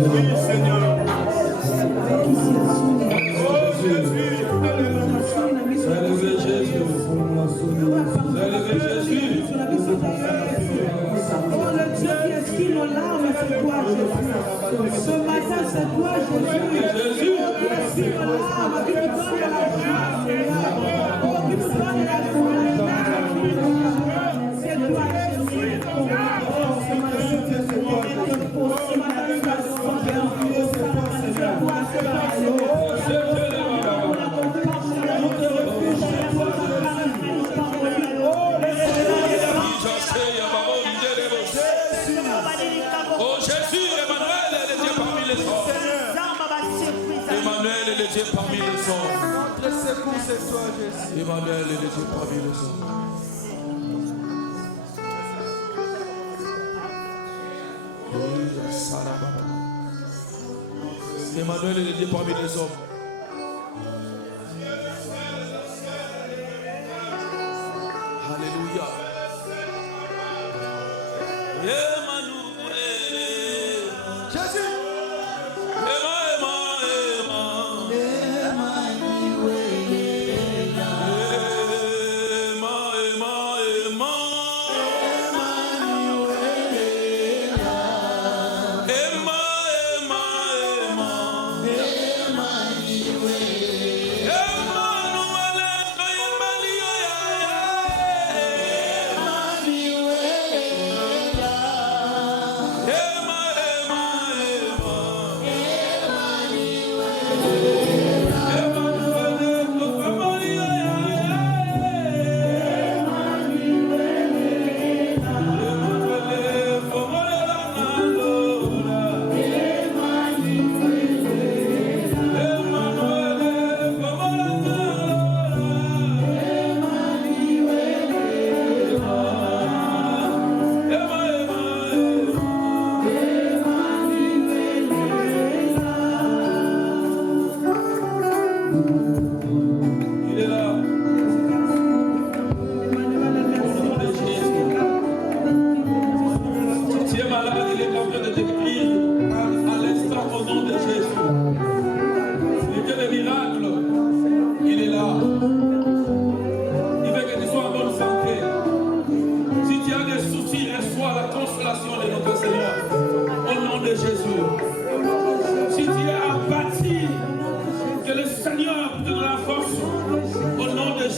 Oui, Seigneur. Parmi les hommes. Notre secours, c'est toi, Jésus. Emmanuel est Dieu parmi les hommes. Emmanuel est Dieu parmi les hommes. Alléluia.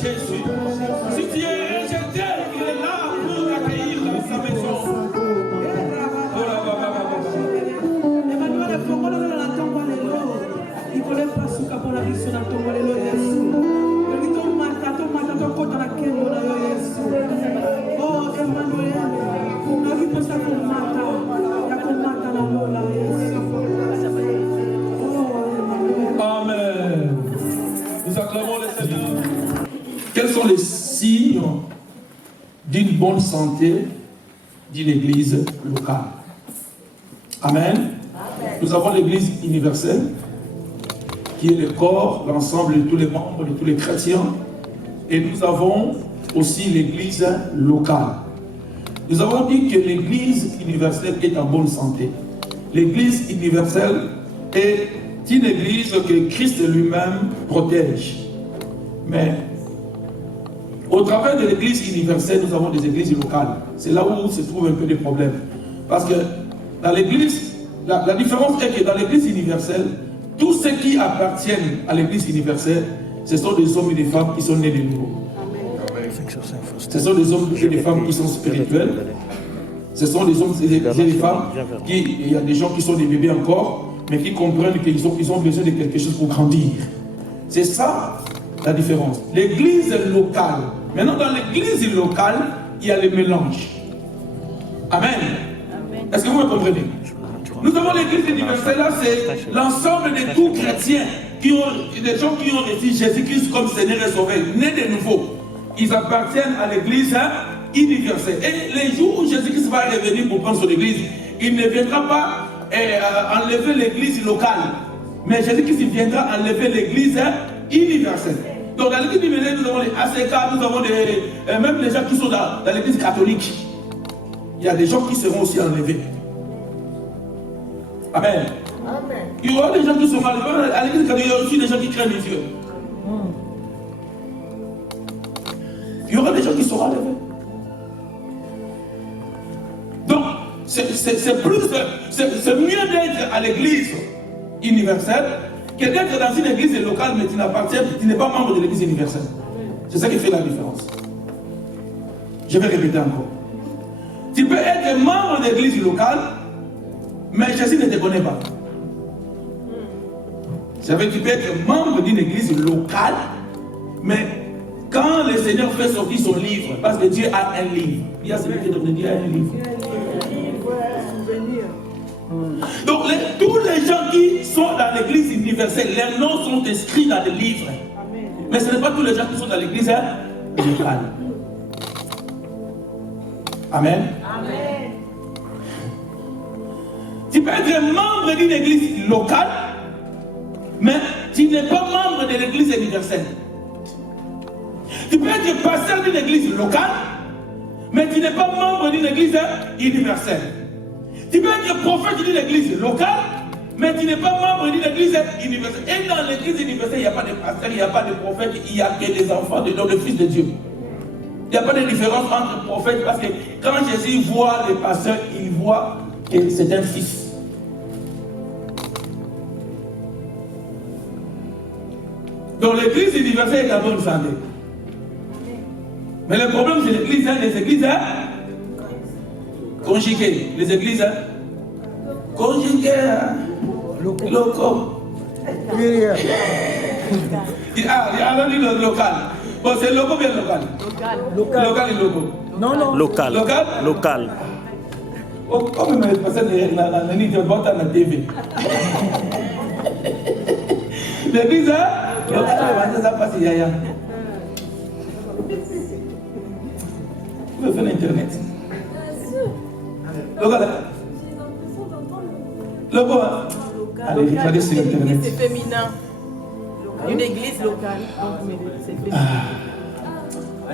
Jésus. D'une bonne santé d'une église locale. Amen. Amen. Nous avons l'église universelle qui est le corps, l'ensemble de tous les membres, de tous les chrétiens. Et nous avons aussi l'église locale. Nous avons dit que l'église universelle est en bonne santé. L'église universelle est une église que Christ lui-même protège. Mais au travers de l'église universelle, nous avons des églises locales. C'est là où se trouvent un peu des problèmes. Parce que dans l'église, la différence est que dans l'église universelle, tous ceux qui appartiennent à l'église universelle, ce sont des hommes et des femmes qui sont nés de nouveau. Ce sont des hommes et des femmes qui sont spirituels. Ce sont des hommes et des femmes il y a des gens qui sont des bébés encore, mais qui comprennent qu'ils ont besoin de quelque chose pour grandir. C'est ça la différence. L'église locale. Maintenant, dans l'église locale, il y a le mélange. Amen. Est-ce que vous me comprenez? Nous avons l'église universelle, là, c'est l'ensemble de tous chrétiens, des gens qui ont reçu Jésus-Christ comme Seigneur et Sauveur, nés de nouveau. Ils appartiennent à l'église universelle. Et les jours où Jésus-Christ va revenir pour prendre son église, il ne viendra pas enlever l'église locale, mais Jésus-Christ viendra enlever l'église universelle. Donc dans l'église universelle, nous avons les ACK, nous avons même les gens qui sont dans l'église catholique. Il y a des gens qui seront aussi enlevés. Amen. Amen. Il y aura des gens qui seront enlevés. À l'église catholique, il y a aussi des gens qui craignent les yeux. Il y aura des gens qui seront enlevés. Donc, c'est mieux d'être à l'église universelle Quelqu'un qui est dans une église locale, mais tu n'es pas membre de l'église universelle. C'est ça qui fait la différence. Je vais répéter encore. Tu peux être membre d'église locale, mais Jésus ne te connaît pas. Ça veut dire que tu peux être membre d'une église locale, mais quand le Seigneur fait sortir son livre, parce que Dieu a un livre, il y a celui qui est donné, Dieu a un livre. Donc tous les gens qui sont dans l'église universelle, leurs noms sont inscrits dans le livre. Mais ce n'est pas tous les gens qui sont dans l'église locale. Amen. Amen. Tu peux être membre d'une église locale, mais tu n'es pas membre de l'église universelle. Tu peux être pasteur d'une église locale, mais tu n'es pas membre d'une église universelle. Tu peux être prophète d'une église locale, mais tu n'es pas membre d'une église universelle. Et dans l'église universelle, il n'y a pas de pasteur, il n'y a pas de prophète, il n'y a que des enfants, donc le Fils de Dieu. Il n'y a pas de différence entre prophètes, parce que quand Jésus voit les pasteurs, il voit que c'est un fils. Donc l'église universelle est en bonne santé. Mais le problème, c'est l'église, les églises conjuguées. Les églises conjuguées. Locaux. Alors, dit le local. Bon, c'est local ou bien local? Local et local. Non. Local. Local? Local. Comme le passé de la nuit de Bota na TV. L'église, local, ça passe yaya. Vous pouvez faire l'internet. Local. Local. Allez, regardez sur internet. C'est féminin. Une église locale. C'est féminin.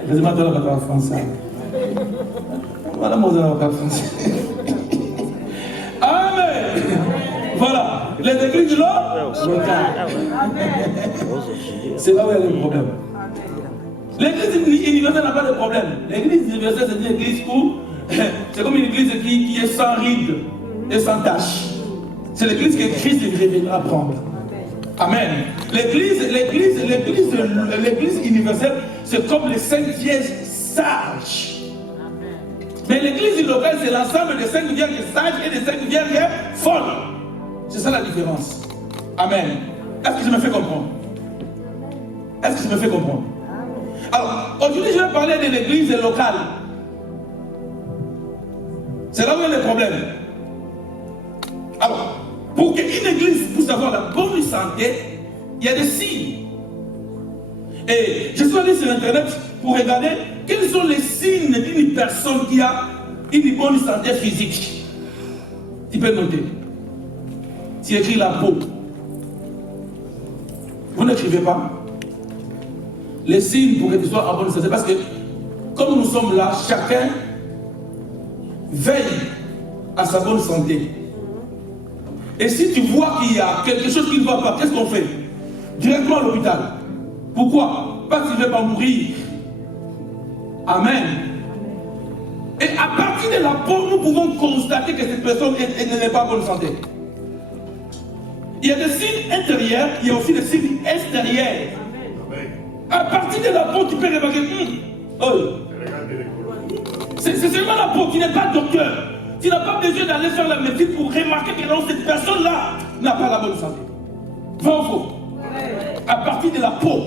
Laisse-moi donner la parole française. Voilà, moi, je la parole française. Amen. Voilà. Les églises locales. C'est là où il y a le problème. L'église universelle n'a pas de problème. L'église universelle, c'est une église où c'est comme une église qui est sans rides et sans taches. C'est l'église que Christ viendra prendre. Amen. L'église universelle, c'est comme les 5 vierges sages. Mais l'église locale, c'est l'ensemble des 5 vierges sages et des 5 vierges folles. C'est ça la différence. Amen. Est-ce que je me fais comprendre? Est-ce que je me fais comprendre? Alors, aujourd'hui, je vais parler de l'église locale. C'est là où il y a le problème. Alors, pour qu'une église puisse avoir la bonne santé, il y a des signes. Et je suis allé sur Internet pour regarder quels sont les signes d'une personne qui a une bonne santé physique. Tu peux noter. Tu écris la peau. Vous n'écrivez pas. Les signes pour que tu sois en bonne santé. Parce que comme nous sommes là, chacun veille à sa bonne santé. Et si tu vois qu'il y a quelque chose qui ne va pas, qu'est-ce qu'on fait? Directement à l'hôpital. Pourquoi? Parce qu'il ne veut pas mourir. Amen. Et à partir de la peau, nous pouvons constater que cette personne n'est pas en bonne santé. Il y a des signes intérieurs, il y a aussi des signes extérieurs. À partir de la peau, tu peux remarquer. C'est seulement la peau, tu n'es pas docteur. Tu n'as pas besoin d'aller faire la médecine pour remarquer que non, cette personne-là n'a pas la bonne santé. Vrai ou faux? À partir de la peau.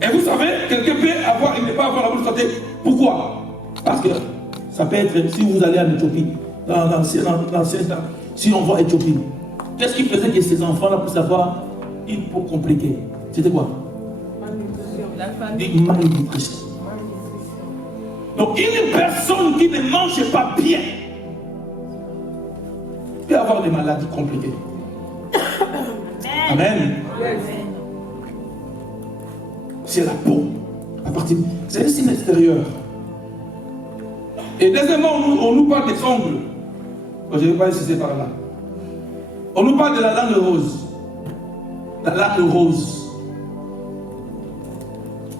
Et vous savez, quelqu'un peut avoir et ne pas avoir la bonne santé. Pourquoi? Parce que ça peut être, si vous allez en Éthiopie, dans l'ancien temps, si on voit Éthiopie, qu'est-ce qui faisait que ces enfants-là puissent avoir une peau compliquée? C'était quoi? Malnutrition. Malnutrition. Donc une personne qui ne mange pas bien peut avoir des maladies compliquées. Amen. C'est la peau. C'est un signe extérieur. Et deuxièmement, on nous parle des ongles. Je ne vais pas insister par là. On nous parle de la langue rose. La langue rose.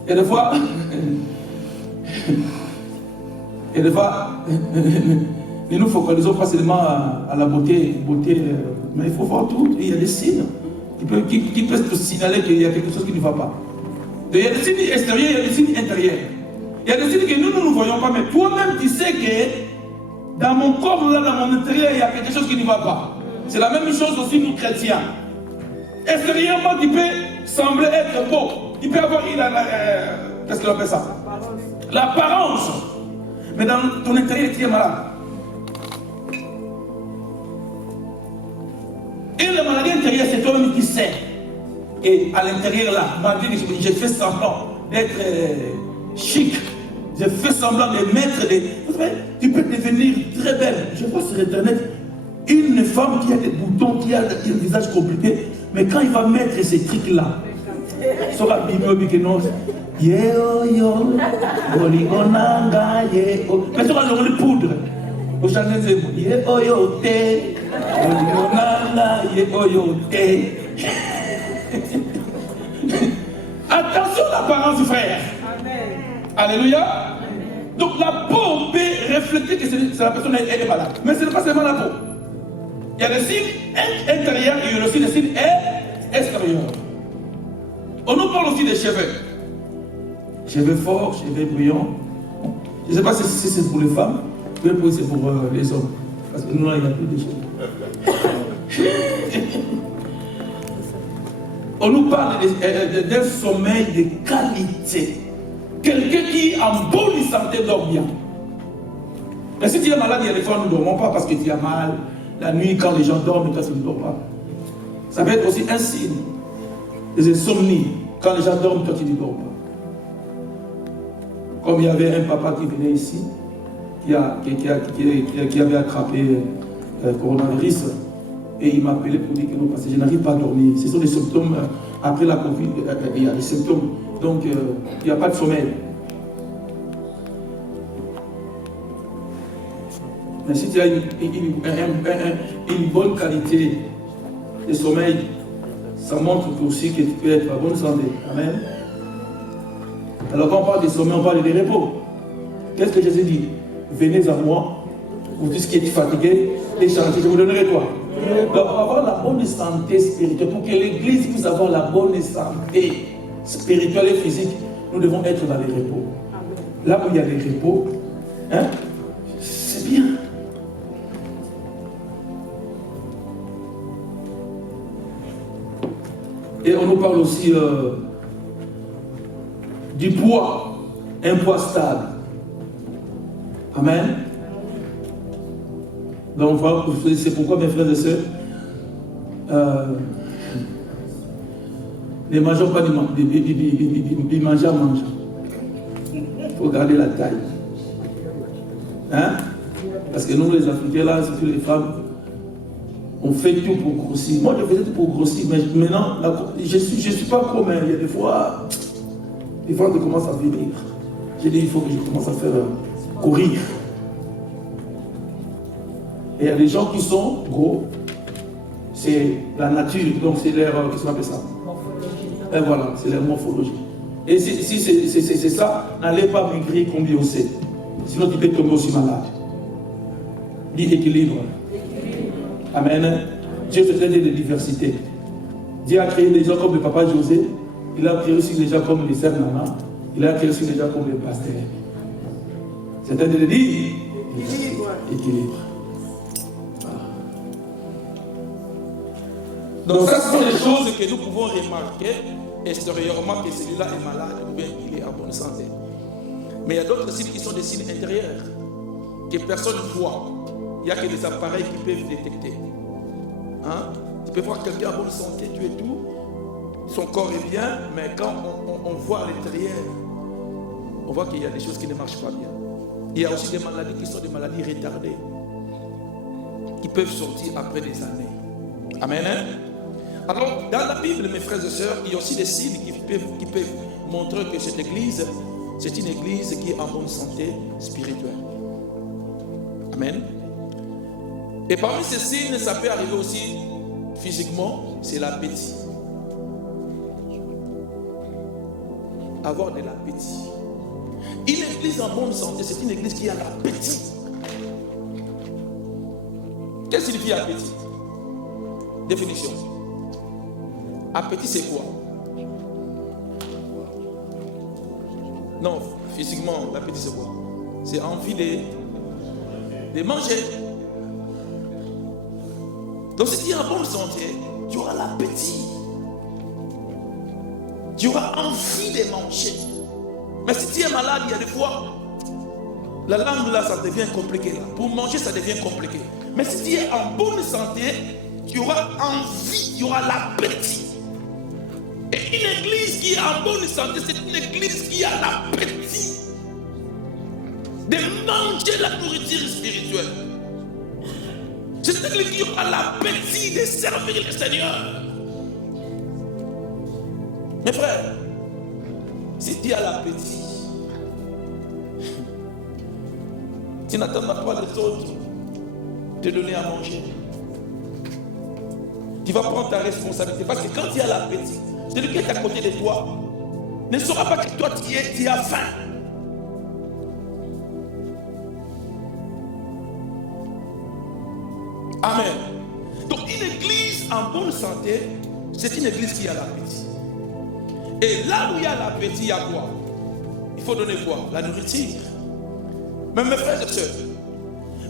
Et des fois, ne nous focalisons pas seulement à la beauté, mais il faut voir tout. Il y a des signes qui peuvent te signaler qu'il y a quelque chose qui ne va pas. Il y a des signes extérieurs, il y a des signes intérieurs. Il y a des signes que nous ne voyons pas, mais toi-même tu sais que dans mon corps, là, dans mon intérieur, il y a quelque chose qui ne va pas. C'est la même chose aussi nous chrétiens. Extérieurement, tu peux sembler être beau. Il peut avoir qu'est-ce qu'on appelle ça? L'apparence. Mais dans ton intérieur, tu es malade. Et la maladie intérieure, c'est toi-même qui sais. Et à l'intérieur, là, malgré que j'ai fait semblant d'être chic, j'ai fait semblant de mettre des... Vous savez, tu peux devenir très belle. Je vois sur Internet une femme qui a des boutons, qui a un visage compliqué, mais quand il va mettre ces trucs-là, il sera bimio bikenos. Yo yo, oligonanga yo. Mais tu vas le poudre. Au chanel c'est yo yo te, oligonanga yo yo te. Attention à l'apparence, frère. Amen. Alléluia. Donc la peau peut refléter que la personne est malade. Mais ce n'est pas seulement la peau. Il y a des signes intérieurs et il y a aussi des signes extérieurs. On nous parle aussi des cheveux. Cheveux forts, cheveux brillants. Je ne sais pas si c'est pour les femmes, mais c'est pour les hommes. Parce que nous, là, il n'y a plus de cheveux. On nous parle d'un sommeil de qualité. Quelqu'un qui, en bonne santé, dort bien. Mais si tu es malade, il y a des fois, nous ne dormons pas parce que tu as mal. La nuit, quand les gens dorment, toi, tu ne dors pas. Ça peut être aussi un signe des insomnies. Quand les gens dorment, toi, tu ne dors pas. Comme il y avait un papa qui venait ici, qui avait attrapé coronavirus, et il m'a appelé pour dire que non, parce que je n'arrive pas à dormir. Ce sont des symptômes, après la Covid, il y a des symptômes, donc il n'y a pas de sommeil. Mais si tu as une bonne qualité de sommeil, ça montre aussi que tu peux être en bonne santé. Amen. Alors quand on parle de sommeil, on parle de repos. Qu'est-ce que Jésus dit? Venez à moi, vous tous qui êtes fatigués, et chantez, je vous donnerai quoi? Donc pour avoir la bonne santé spirituelle, pour que l'Église puisse avoir la bonne santé spirituelle et physique, nous devons être dans les repos. Là où il y a des repos, hein, c'est bien. Et on nous parle aussi du poids, un poids stable. Amen. Donc voilà, c'est pourquoi mes frères et sœurs, ne mangeons pas du manger à manger. Il faut garder la taille. Hein? Parce que nous les Africains là, surtout les femmes, on fait tout pour grossir. Moi je faisais tout pour grossir, mais maintenant, je suis pas comme il y a des fois je commence à venir. J'ai dit il faut que je commence à faire courir. Et il y a des gens qui sont gros, c'est la nature, donc c'est leur, qu'est-ce qu'on appelle ça? Et voilà, c'est leur morphologie. Et si c'est ça, n'allez pas maigrir comme Dieu sait. Sinon tu peux tomber aussi malade. Dis équilibre. Amen. Dieu se traite de diversité. Dieu a créé des gens comme le papa José. Il a créé aussi des gens comme les sœurs Nana. Il a créé aussi des gens comme les pasteurs. C'est-à-dire de dire équilibre. Donc ça, ce sont des choses que nous pouvons remarquer extérieurement que celui-là est malade ou bien il est en bonne santé. Mais il y a d'autres signes qui sont des signes intérieurs que personne ne voit. Il n'y a que des appareils qui peuvent détecter. Hein? Tu peux voir quelqu'un en bonne santé, tu es tout, son corps est bien, mais quand on voit à l'intérieur, on voit qu'il y a des choses qui ne marchent pas bien. Il y a aussi des maladies qui sont des maladies retardées, qui peuvent sortir après des années. Amen. Alors, dans la Bible, mes frères et sœurs, il y a aussi des signes qui peuvent montrer que cette église, c'est une église qui est en bonne santé spirituelle. Amen. Et parmi ces signes, ça peut arriver aussi physiquement, c'est l'appétit. Avoir de l'appétit. Une église en bonne santé, c'est une église qui a l'appétit. Qu'est-ce que signifie appétit? Définition. Appétit, c'est quoi? Non, physiquement, l'appétit, c'est quoi? C'est envie de manger. Donc, si tu es en bonne santé, tu auras l'appétit. Tu auras envie de manger. Mais si tu es malade, il y a des fois, la langue là, ça devient compliqué. Là. Pour manger, ça devient compliqué. Mais si tu es en bonne santé, tu auras envie, tu auras l'appétit. Et une église qui est en bonne santé, c'est une église qui a l'appétit de manger la nourriture spirituelle. C'est une église qui a l'appétit de servir le Seigneur. Mes frères, si tu as l'appétit, tu n'attendras pas les autres te donner à manger. Tu vas prendre ta responsabilité. Parce que quand tu as l'appétit, celui qui est à côté de toi ne saura pas que toi tu as faim. Amen. Donc une église en bonne santé, c'est une église qui a l'appétit. Et là où il y a l'appétit, il y a quoi? Il faut donner quoi? La nourriture. Mais mes frères et sœurs,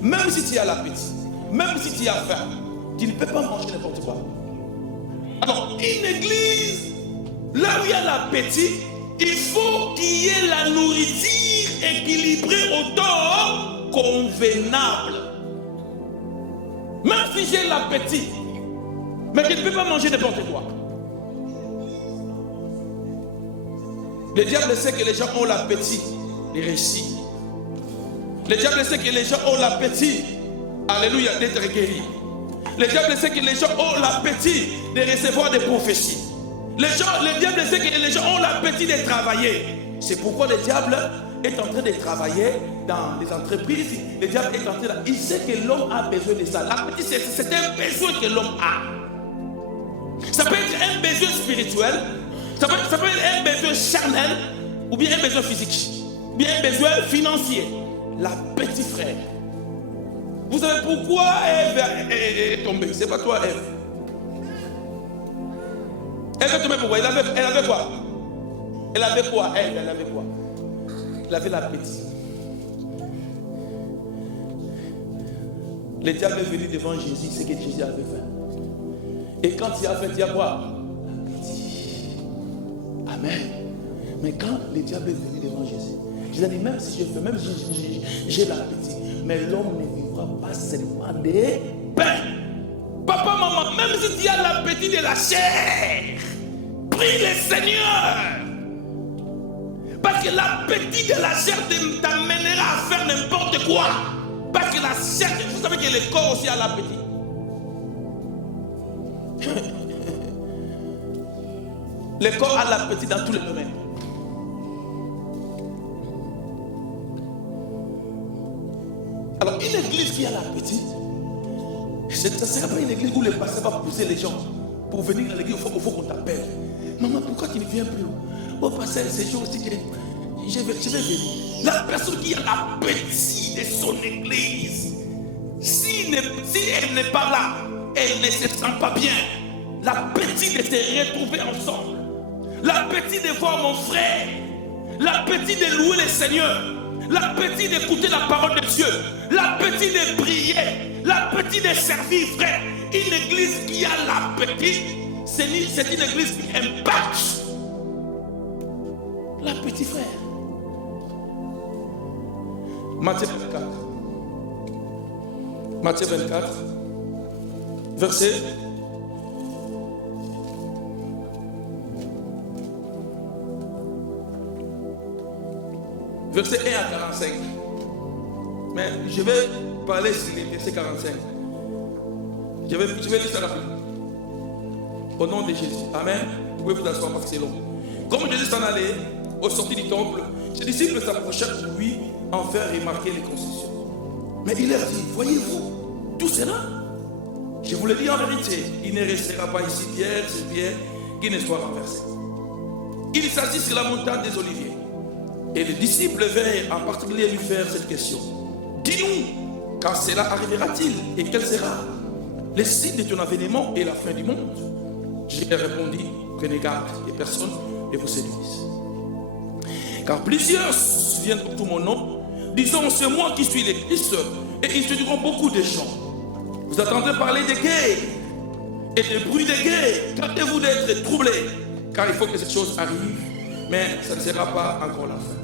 même si tu as l'appétit, même si tu as faim, tu ne peux pas manger n'importe quoi. Alors, une église, là où il y a l'appétit, il faut qu'il y ait la nourriture équilibrée au temps convenable. Même si j'ai l'appétit, mais je ne peux pas manger n'importe quoi. Le diable sait que les gens ont l'appétit de réussir. Le diable sait que les gens ont l'appétit, alléluia, d'être guéris. Le diable sait que les gens ont l'appétit de recevoir des prophéties. Le diable sait que les gens ont l'appétit de travailler. C'est pourquoi le diable est en train de travailler dans les entreprises. Le diable est en train de... Il sait que l'homme a besoin de ça. L'appétit, c'est un besoin que l'homme a. Ça peut être un besoin spirituel, ça peut être un besoin charnel, ou bien un besoin physique, ou bien un besoin financier. L'appétit, frère. Vous savez pourquoi Ève est tombée? C'est pas toi, Ève. Elle est tombée pourquoi? Elle avait quoi? Elle avait quoi? Elle avait quoi? Elle avait l'appétit. Le diable est venu devant Jésus, c'est que Jésus avait faim. Et quand il a fait, il y a quoi? L'appétit. Amen. Mais quand le diable est venu devant Jésus, Jésus a dit, même si je fais, même si j'ai l'appétit, mais l'homme ne vivra pas seulement de pain. Papa, maman, même si tu as l'appétit de la chair, prie le Seigneur. Parce que l'appétit de la chair t'amènera à faire n'importe quoi. Parce que la chair, vous savez que le corps aussi a l'appétit. Le corps a l'appétit dans tous les domaines. Alors, une église qui a l'appétit, ce ne sera pas une église où le pasteur va pousser les gens pour venir à l'église. Il faut qu'on t'appelle. Maman, pourquoi tu ne viens plus? Oh, pasteur, ces jours aussi, je vais venir. La personne qui a l'appétit de son église, si elle n'est pas là, elle ne se sent pas bien. L'appétit de se retrouver ensemble, l'appétit de voir mon frère, l'appétit de louer le Seigneur, l'appétit d'écouter la parole de Dieu, l'appétit de prier, l'appétit de servir, frère. Une église qui a l'appétit, c'est une église qui impacte l'appétit, frère. Matthieu 24. Matthieu 24, verset 1 à 45. Mais je vais parler sur les versets 45. Je vais lire ça rapidement. Au nom de Jésus. Amen. Vous pouvez vous asseoir parce que c'est long. Comme Jésus s'en allait au sortir du temple, ses disciples s'approchèrent pour lui en faire remarquer les constructions. Mais il leur dit, voyez-vous tout cela? Je vous le dis en vérité, il ne restera pas ici pierre sur pierre qui ne soit renversé. Il s'assit sur la montagne des Oliviers. Et les disciples vinrent en particulier lui faire cette question. Dis-nous, quand cela arrivera-t-il et quel sera le signe de ton avènement et la fin du monde? J'ai répondu, prenez garde et personne ne vous séduise. Car plusieurs viendront sous mon nom, disant c'est moi qui suis le Christ, et ils séduiront beaucoup de gens. Vous attendez parler de guerre et de bruit de guerre. Gardez-vous d'être troublés, car il faut que ces choses arrivent, mais ça ne sera pas encore la fin.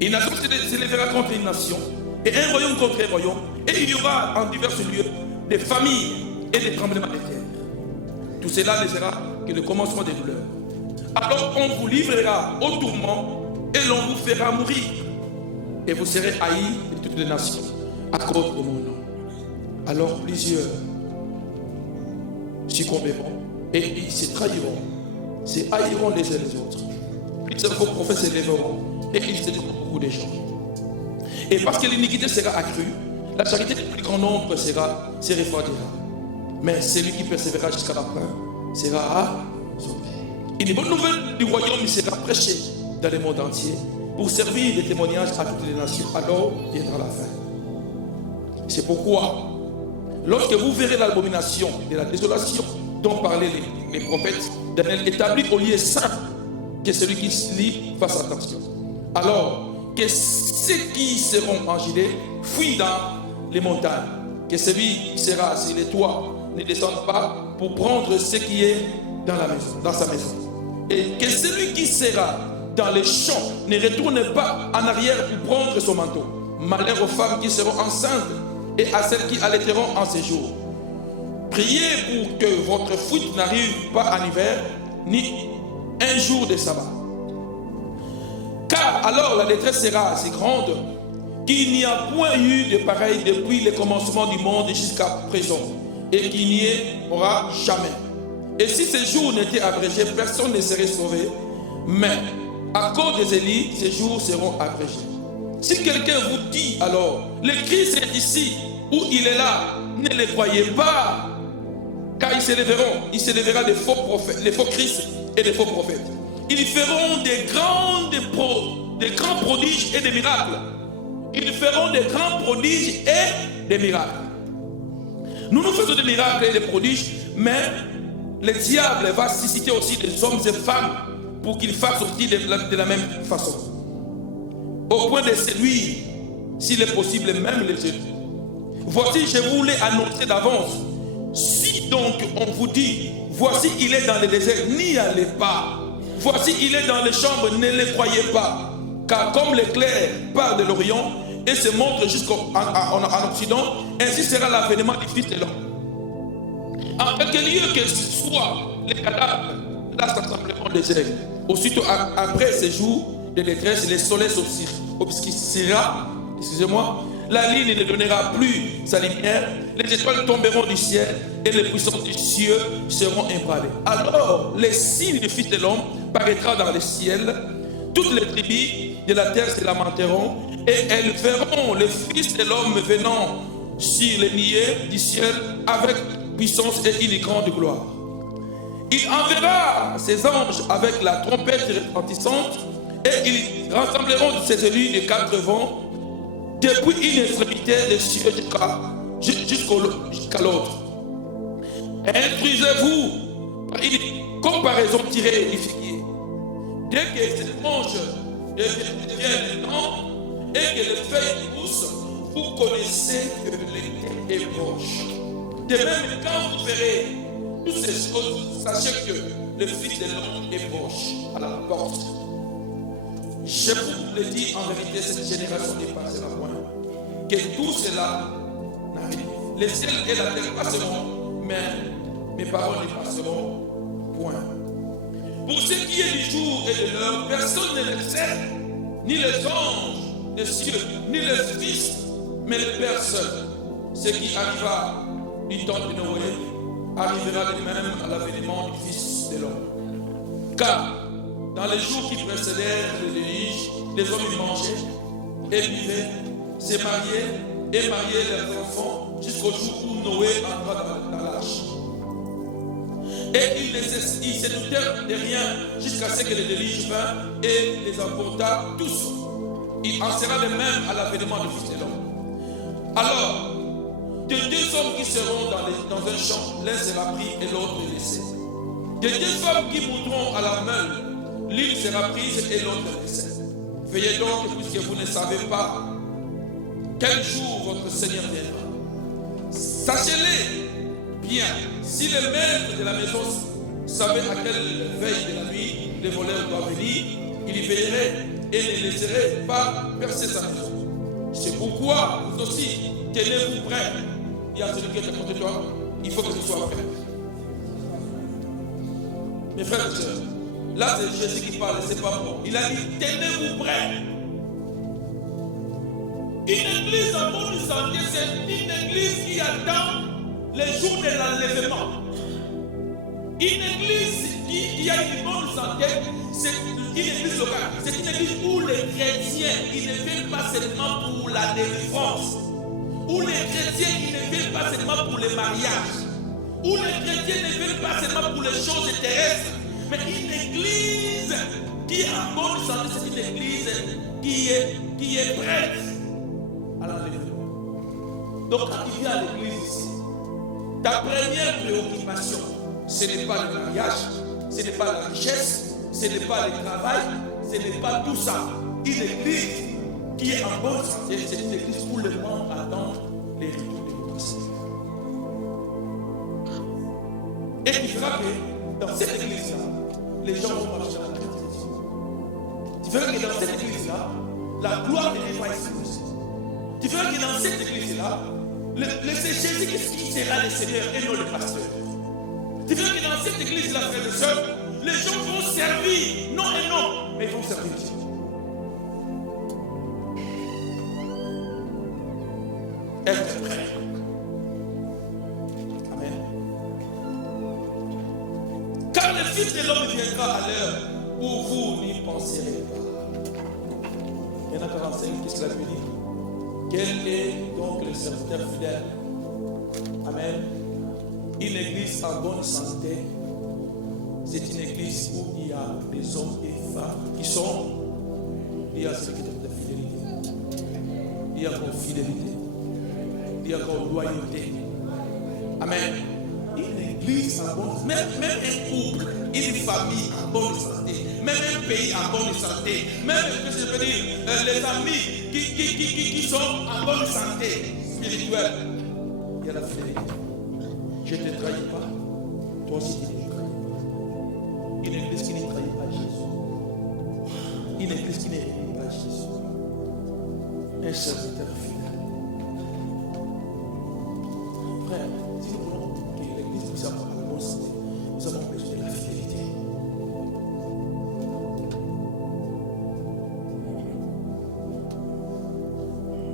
Une nation se lèvera contre une nation, et un royaume contre un royaume, et il y aura en divers lieux des familles et des tremblements de terre. Tout cela ne sera que le commencement des douleurs. Alors on vous livrera au tourment, et l'on vous fera mourir, et vous serez haïs de toutes les nations à cause de mon nom. Alors plusieurs succomberont et ils se trahiront, se haïront les uns les autres. Plusieurs faux prophètes se lèveront et ils séduiront beaucoup de gens. Et parce que l'iniquité sera accrue, la charité du plus grand nombre se refroidira. Mais celui qui persévérera jusqu'à la fin sera sauvé. Une bonne nouvelle du royaume sera prêchée dans le monde entier pour servir de témoignage à toutes les nations. Alors viendra la fin. C'est pourquoi, lorsque vous verrez l'abomination de la désolation dont parlaient les prophètes, Daniel établit au lieu saint, que celui qui se lit fasse attention. Alors que ceux qui seront en gilet fuient dans les montagnes, que celui qui sera sur les toits ne descende pas pour prendre ce qui est dans la maison, dans sa maison. Et que celui qui sera dans les champs ne retourne pas en arrière pour prendre son manteau. Malheur aux femmes qui seront enceintes et à celles qui allaiteront en ces jours. Priez pour que votre fuite n'arrive pas en hiver, ni un jour de sabbat. Car alors la détresse sera si grande qu'il n'y a point eu de pareil depuis le commencement du monde jusqu'à présent, et qu'il n'y aura jamais. Et si ces jours n'étaient abrégés, personne ne serait sauvé, mais à cause des Élis, ces jours seront abrégés. Si quelqu'un vous dit alors, le Christ est ici, ou il est là, ne le croyez pas, car il se lèvera des faux prophètes, les faux Christ et des faux prophètes. Ils feront des grands prodiges et des miracles. Ils feront des grands prodiges et des miracles. Nous faisons des miracles et des prodiges, mais le diable va susciter aussi des hommes et femmes pour qu'ils fassent aussi de la même façon. Au point de séduire, s'il est possible, même les séduire. Voici, je vous l'ai annoncé d'avance. Si donc on vous dit, voici il est dans le désert, n'y allez pas. Voici il est dans les chambres, ne le croyez pas. Car comme l'éclair part de l'Orient et se montre jusqu'en Occident, ainsi sera l'avènement du Fils de l'homme. En quelque lieu que ce soit les cadavres, là s'assembleront des aigles. Aussitôt après ces jours de détresse, le soleil s'obscurcira, la ligne ne donnera plus sa lumière, les étoiles tomberont du ciel et les puissances du ciel seront ébranlées. Alors, les signes du Fils de l'homme paraîtra dans le ciel, toutes les tribus de la terre se lamenteront et elles verront le Fils de l'homme venant sur les niais du ciel avec puissance et une grande gloire. Il enverra ses anges avec la trompette retentissante et ils rassembleront ses élus des quatre vents depuis une extrémité des cieux jusqu'à l'autre. Instruisez-vous par une comparaison tirée du figuier. Dès que ces branches deviennent lentes et que les feuilles poussent, vous connaissez que l'été est proche. De même, quand vous verrez toutes ces choses, sachez que le Fils de l'homme est proche, à la porte. Je vous le dis en vérité, cette génération ne passera point. Que tout cela n'arrive. Les ciels et la terre passeront, mais mes paroles ne passeront point. Pour ce qui est du jour et de l'heure, personne ne le sait, ni les anges des cieux, ni les fils, mais le Père seul. Ce qui arriva du temps de Noé arrivera de même à l'avènement du Fils de l'homme. Car dans les jours qui précédèrent le déluge, les hommes y mangeaient et buvaient, se mariaient et mariaient leurs enfants jusqu'au jour où Noé entra dans l'arche. Et ils se doutèrent de rien jusqu'à ce que le déluge vint et les emporta tous. Il en sera de même à l'avènement du Fils de l'homme. Alors, de deux hommes qui seront dans un champ, l'un sera pris et l'autre laissé. De deux femmes qui monteront à la meule, l'une sera prise et l'autre laissée. Veillez donc, puisque vous ne savez pas quel jour votre Seigneur viendra. Sachez-le bien, si le maître de la maison savait à quelle veille de la nuit les voleurs doivent venir, il y veillerait et ne laisserait pas percer sa maison. C'est pourquoi vous aussi, tenez-vous prêts. Il y a celui qui est à côté de toi, il faut que tu sois prêt. Mes frères et sœurs, là c'est Jésus qui parle, c'est pas moi. Il a dit, tenez-vous prêts. Une église en bonne santé, c'est une église qui attend les jours de l'enlèvement. Une église qui a une bonne santé, c'est une église locale. C'est une église où les chrétiens, ils ne viennent pas seulement pour la délivrance. Où les chrétiens, ils ne viennent pas seulement pour les mariages. Où les chrétiens ne viennent pas seulement pour les choses terrestres. Mais une église qui est en bonne santé, c'est une église qui est prête à l'enlèvement. Donc quand tu viens à l'église ici, ta première préoccupation, ce n'est pas le mariage, ce n'est pas la richesse, ce n'est pas le travail, ce n'est pas tout ça. Une église qui est en bonne santé, c'est une église où le monde attend les retours de notre Seigneur. Et tu verras que dans cette église-là, les gens vont marcher dans la chrétienté. Tu verras que dans cette église-là, la gloire de Dieu va exploser. Tu verras que dans cette église-là, c'est Jésus qui sera le Seigneur et non le pasteur. Tu verras que dans cette église-là, frères et sœurs, les gens vont servir, non et non, mais ils vont servir Dieu. Être prêt. Amen. Car le Fils de l'homme viendra à l'heure où vous n'y penserez pas. Il y en a 45, qu'est-ce que cela veut dire? Quel est donc le serviteur fidèle? Amen. Une église en bonne santé, c'est une église où il y a des hommes et femmes qui sont, il y a celui qui est de fidélité, il y a encore fidélité, il y a encore loyauté. Amen. Une église en bonne santé, même un couple, une famille en bonne santé, même un pays en bonne santé, même je veux dire, les amis qui sont en bonne santé spirituelle, il y a la fidélité. Je ne te trahis pas, toi aussi tu ne me trahis pas. Une église qui ne trahit pas Jésus. Une église qui ne trahit pas Jésus. Un serviteur fidèle. Frère, si nous voulons que l'église nous soit en bonne santé, nous avons besoin de la fidélité.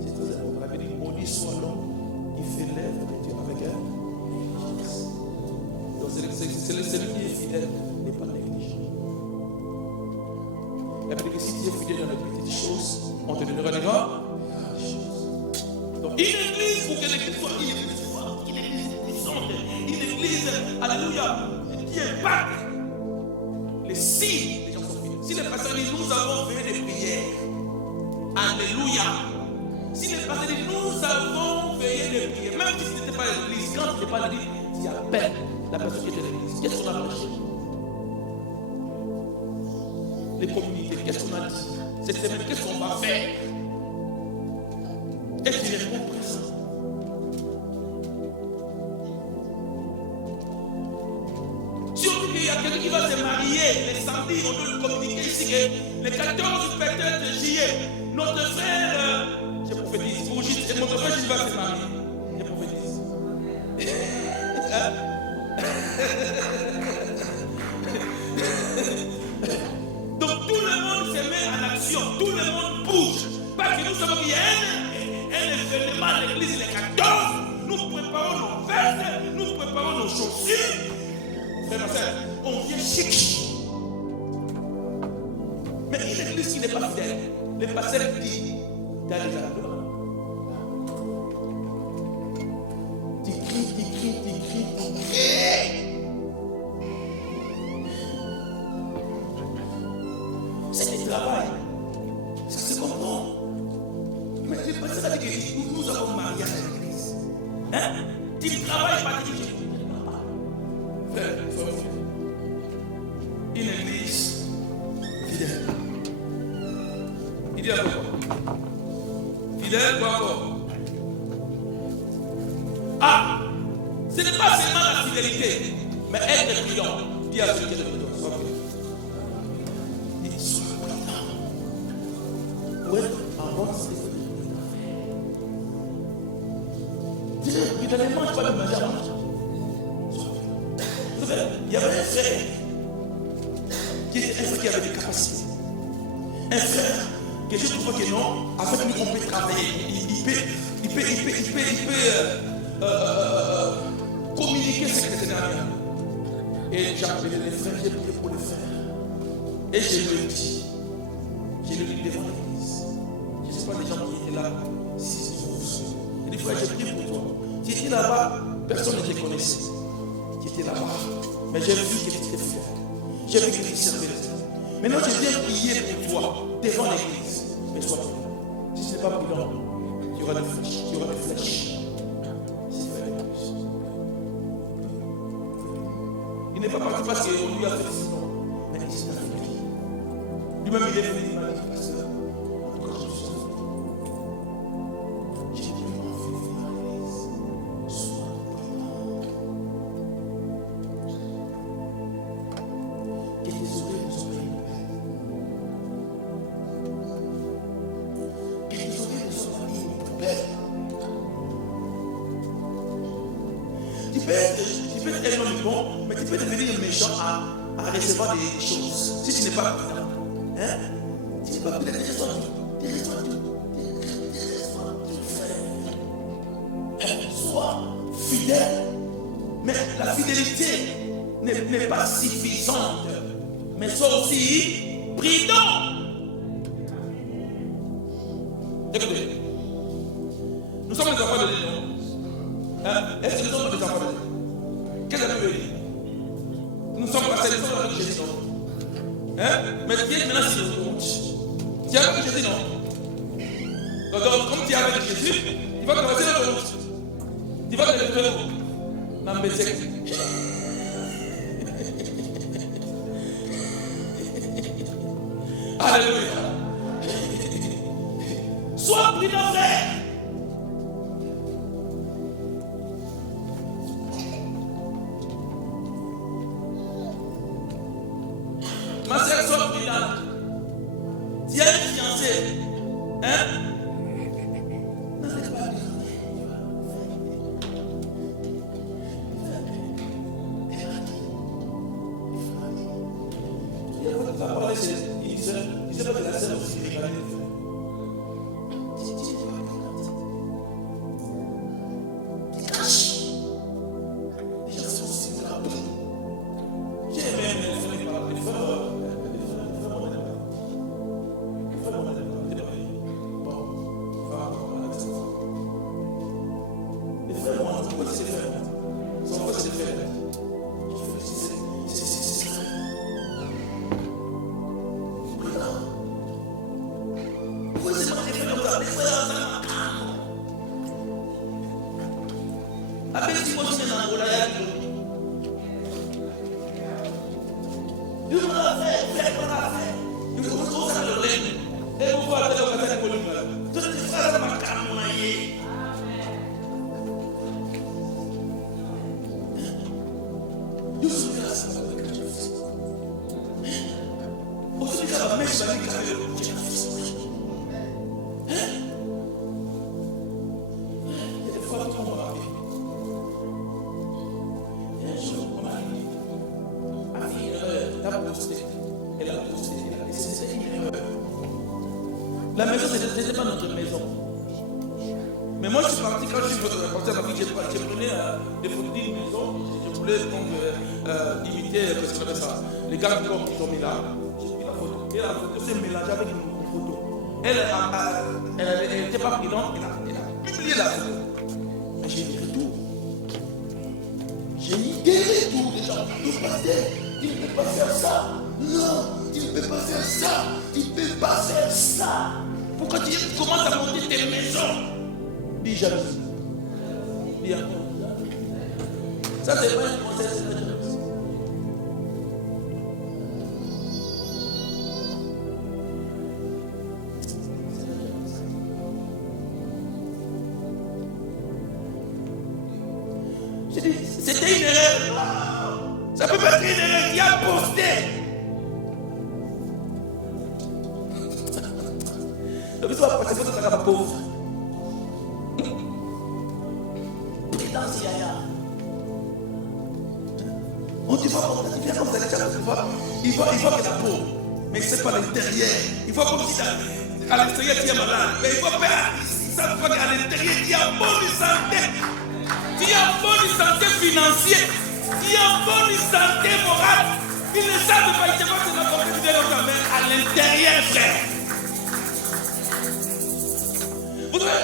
C'est très important. La Bible dit, maudit soit l'homme qui fait l'œuvre de Dieu avec elle. Donc celui qui est fidèle n'est pas négligent. La Bible dit que si tu es fidèle dans les petites choses, on te donnera des grandes choses. Donc une église, pour que l'église soit une église forte, une église puissante, une église, alléluia, qui impacte les signes, les gens sont fidèles. Si les pasteurs disent nous avons fait des prières, alléluia. Si les pasteurs disent nous avons fait des prières, même si ce n'était pas l'église, quand ce n'est pas l'église, il y a peine. La personne qui est de l'église, qu'est-ce qu'on a prêché? Les communautés, qu'est-ce qu'on a dit? Cette semaine, qu'est-ce qu'on va faire? Et tu réponds présent. Si on dit qu'il y a quelqu'un qui va se marier les samedis, on doit le communiquer ici que le 14 peut-être juillet, notre frère, je prophétise, notre frère Gilles va se marier. Je prophétise. Donc tout le monde se met en action, tout le monde bouge. Parce que nous savons qu'il y a un événement à l'église le 14. Nous préparons nos vestes, nous préparons nos chaussures. Frère ma soeur, on vient chic. Mais une église qui n'est pas fidèle, le pasteur dit d'aller à la gloire. Tu cries. C'est du travail. Ça se comprend. Mais le pasteur a dit que nous avons mariage. prudent. Dis à celui qui est devant toi, sois prudent. Dis, sois prudent. Pour être en bonne santé. Il ne mange pas le manger à manger. Il y avait un frère qui était un frère qui avait des capacités. Un frère que je trouve que non, avec lui on peut travailler. Il peut communiquer ce que c'est derrière. Et j'ai appelé les frères, j'ai prié pour le frère. Et je lui ai dit devant l'église. Je ne sais pas les gens qui étaient là. Il dit, frère, j'ai prié pour toi. Tu étais là-bas, personne ne te connaissait. Tu étais là-bas. Mais j'ai vu que tu étais fier. J'ai vu que tu servais. Maintenant, je viens prier pour toi devant l'église. Mais sois prudent. Si ce n'est pas prudent, il y aura des flèches. Il y aura des flèches. Il n'est pas parti parce qu'on lui a fait sinon. Mais il s'est fait. Lui-même, il est venu, il m'a dit, pasteur, pourquoi je suis sauvé? J'ai dit, on va venir à l'église. Sois prudent. Que tes oreilles ne soient pas une poubelle. Que tes oreilles ne soient pas une poubelle. Tu peux être un homme bon, mais tu peux devenir méchant à recevoir des choses. Si tu n'es pas prudent. Hein? Tu n'es pas prudent, laisse-toi tout faire. Sois fidèle. Mais la fidélité n'est pas suffisante. Mais sois aussi prudent. Écoutez, nous sommes les enfants de Dieu. Hein? Est-ce que nous sommes des enfants de Dieu? Qu'est-ce que ça veut dire? Nous sommes passés les enfants de Jésus. Hein? Mais tu es maintenant sur le route. Tu es avec Jésus, non? Donc, comme tu es avec Jésus, tu vas traverser la route. Tu vas te retrouver où? Dans le Bessec. Alléluia. Sois prudent, frère. Ma soeur, sois prudente. Tu as une fiancée. Hein? N'allez pas dire. Il y a pas de parler, il sait pas de la scène aussi. La maison, ce n'était pas notre maison. Mais moi, je suis parti quand je suis parti à ma vie, j'ai pris des photos d'une maison. Je voulais donc imiter ce qu'on appelle ça. Les gars qui sont mis là. J'ai pris la photo. Et la photo s'est mélangée avec une photo. Elle n'était pas prudente. Elle a publié la photo. Mais j'ai mis tout. J'ai mis des retours des gens. Tu ne peux pas faire ça. Non, tu ne peux pas faire ça. Tu ne peux pas faire ça. Pourquoi tu commences à monter tes maisons? Dis jalousie. Dis encore. Ça, c'est pas une conseil, c'est la jalousie. J'ai dit, c'était une erreur. Ça peut pas être généreux, qui a posté. Le besoin va passer pour que tu sois pauvre. Prudence, yaya. On dit pas, il vient comme ça, il voit que la pauvre. Mais c'est pas l'intérieur. Il voit comme si à l'extérieur tu es malade. Mais il faut faire. Ça veut qu'à l'intérieur tu es en bonne santé. Tu es en bonne santé financière. Tu es en bonne santé morale. Ils ne savent pas, ils ne savent pas que c'est la compétition de notre mère à l'intérieur, frère. Vous savez,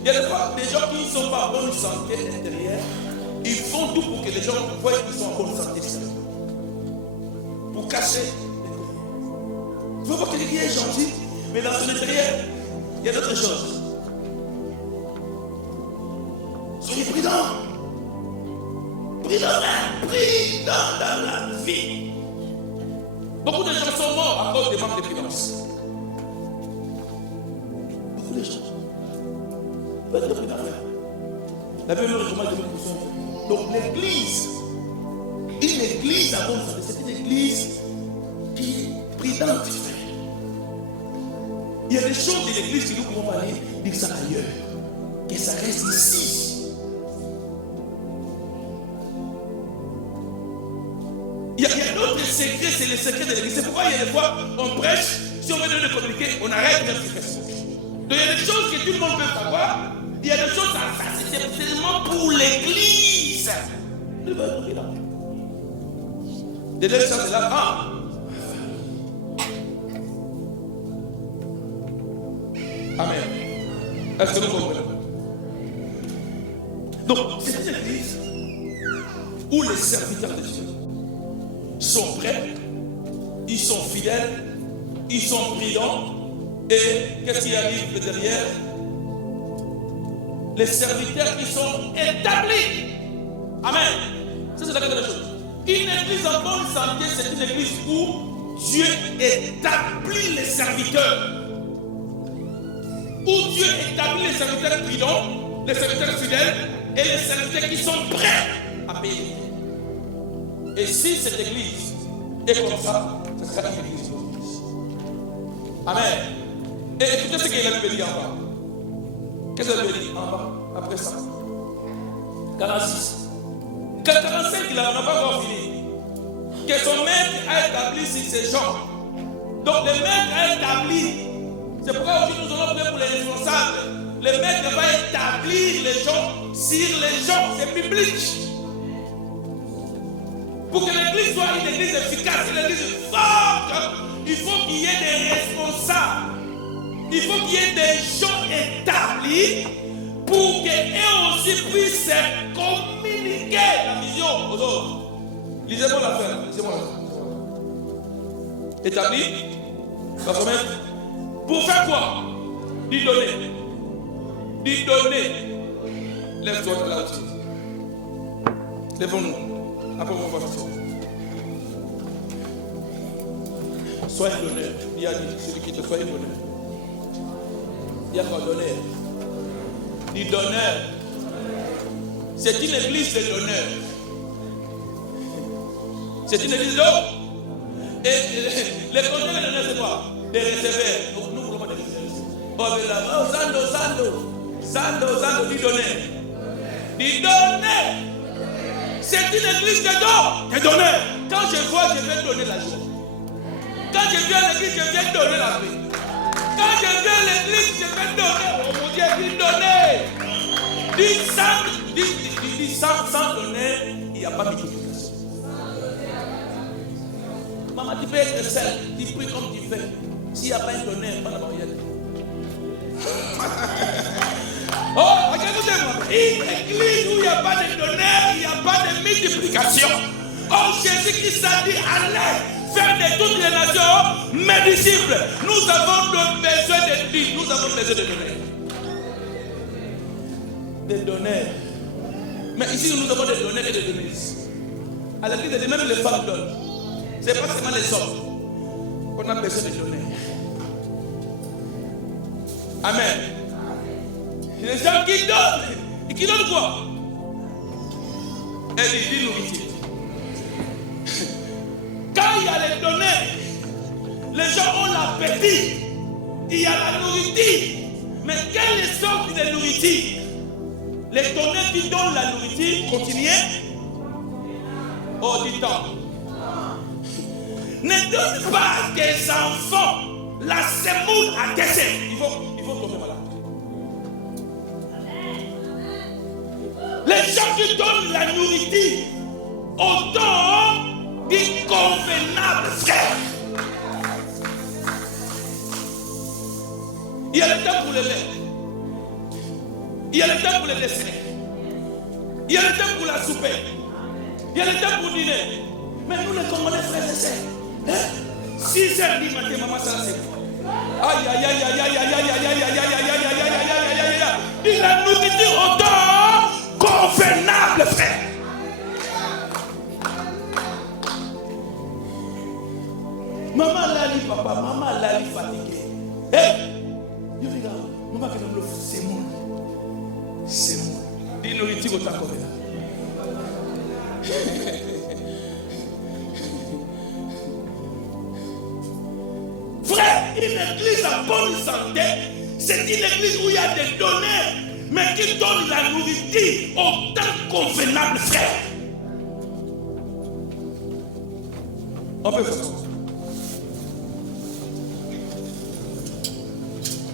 il y a des gens qui ne sont pas en bonne santé intérieure. Ils font tout pour que les gens voient qu'ils sont en bonne santé. Pour cacher l'intérieur. Il faut voir que quelqu'un est gentil, mais dans son intérieur, il y a d'autres choses. Soyez prudents. Prudents dans la vie. Beaucoup de gens sont morts à cause des manques de prudence. Beaucoup de gens. Faites le prudent. La Bible nous recommande de nous. Donc l'église, une église à bonne santé, c'est une église qui est prudente. Il y a des choses de l'église que nous pouvons aller dire ça ailleurs. Que ça reste ici. Il y a d'autres secrets, c'est les secrets de l'église. C'est pourquoi il y a des fois, on prêche, si on veut de communiquer, on arrête de faire. Donc il y a des choses que tout le monde peut savoir. Il y a des choses, ça c'est seulement pour l'église. Ne va pas là. Des deux choses, c'est là. Ah. Amen. Est-ce que nous comprenons? Donc, c'est une église où les serviteurs de Dieu sont prêts, ils sont fidèles, ils sont prudents. Et qu'est-ce qui arrive de derrière? Les serviteurs qui sont établis. Amen. Ça, c'est la première chose. Une église en bonne santé, c'est une église où Dieu établit les serviteurs. Où Dieu établit les serviteurs prudents, les serviteurs fidèles et les serviteurs qui sont prêts à payer. Et si cette église est comme ça, ce sera une église glorieuse. Amen. Et écoutez ce qu'il a dit en bas. Qu'est-ce qu'il a dit en bas après ça? 46. 45, il n'a pas encore fini. Que son maître a établi sur ses gens. Donc le maître a établi. C'est pourquoi aujourd'hui nous allons prier pour les responsables. Le maître va établir les gens sur les gens. C'est biblique. Pour que l'église soit une église efficace, une église forte, il faut qu'il y ait des responsables. Il faut qu'il y ait des gens établis pour qu'eux aussi puissent communiquer la vision aux autres. Lisez-moi l'affaire. Établi, pour faire quoi? Lui donner. Lui donner. Lève-toi là aussi. Lèvons-nous. Après, on va voir ça. Sois un donneur. Il y a celui qui te fait un donneur. Il y a quoi donner? Du donneur. C'est une église de donneurs. C'est une église d'eau. Et les contraires de donneurs, c'est quoi? Des receveurs. Nous voulons pas des receveurs. Oh, Zando, du donneur. Du donneur. C'est une église de dons. Des donneurs. Quand je vois, je vais donner la joie. Quand je viens à l'église, je viens donner la paix. Quand je viens à l'église, je vais donner. Oh mon Dieu, il donner. Dis sans donner, il n'y a pas de multiplication. Maman, tu peux être seul, tu pries comme tu fais. S'il n'y a pas un donneur, pas la barrière. Oh, regardez-moi. Une église où il n'y a pas de donneur, il n'y a pas de multiplication. Oh, Jésus-Christ a dit, allez faire de toutes les nations mes disciples. Nous avons besoin de lui. Nous avons besoin de donner. Des donneurs. Mais ici, nous avons des donneurs et des donneuses. À l'église, même les femmes donnent. Ce n'est pas seulement les hommes. On a besoin de donner. Amen. Les gens qui donnent. Et qui donnent quoi? Elle dit nourriture. l'appétit, il y a la nourriture. Mais quelle sorte de nourriture? L'Éternel qui donne la nourriture, continuez. Oh, dis-donc. Ne donne pas des enfants la semoule à décès. Ils vont tomber malades. Les gens qui donnent la nourriture au temps du convenable, frère. Il y a le temps pour le lait. Il y a le temps pour le dessert. Il y a le temps pour la soupe. Il y a le temps pour dîner. Mais nous les Congolais, frères et sœurs, 6 heures du matin, maman, ça c'est quoi? Aïe, aïe, aïe, aïe, aïe, aïe, aïe, aïe, aïe, aïe, aïe, aïe, aïe, aïe, aïe, aïe. Il a nourriture au temps convenable, frère. Maman l'a dit, papa, maman l'a dit fatigué. Hé, regarde, maman qui nous le fait, c'est moi. C'est moi. Il nourriture au temps convenable. Frère, une église en bonne santé, c'est une église où il y a des donneurs, mais qui donnent la nourriture au temps convenable, frère. On peut faire ça.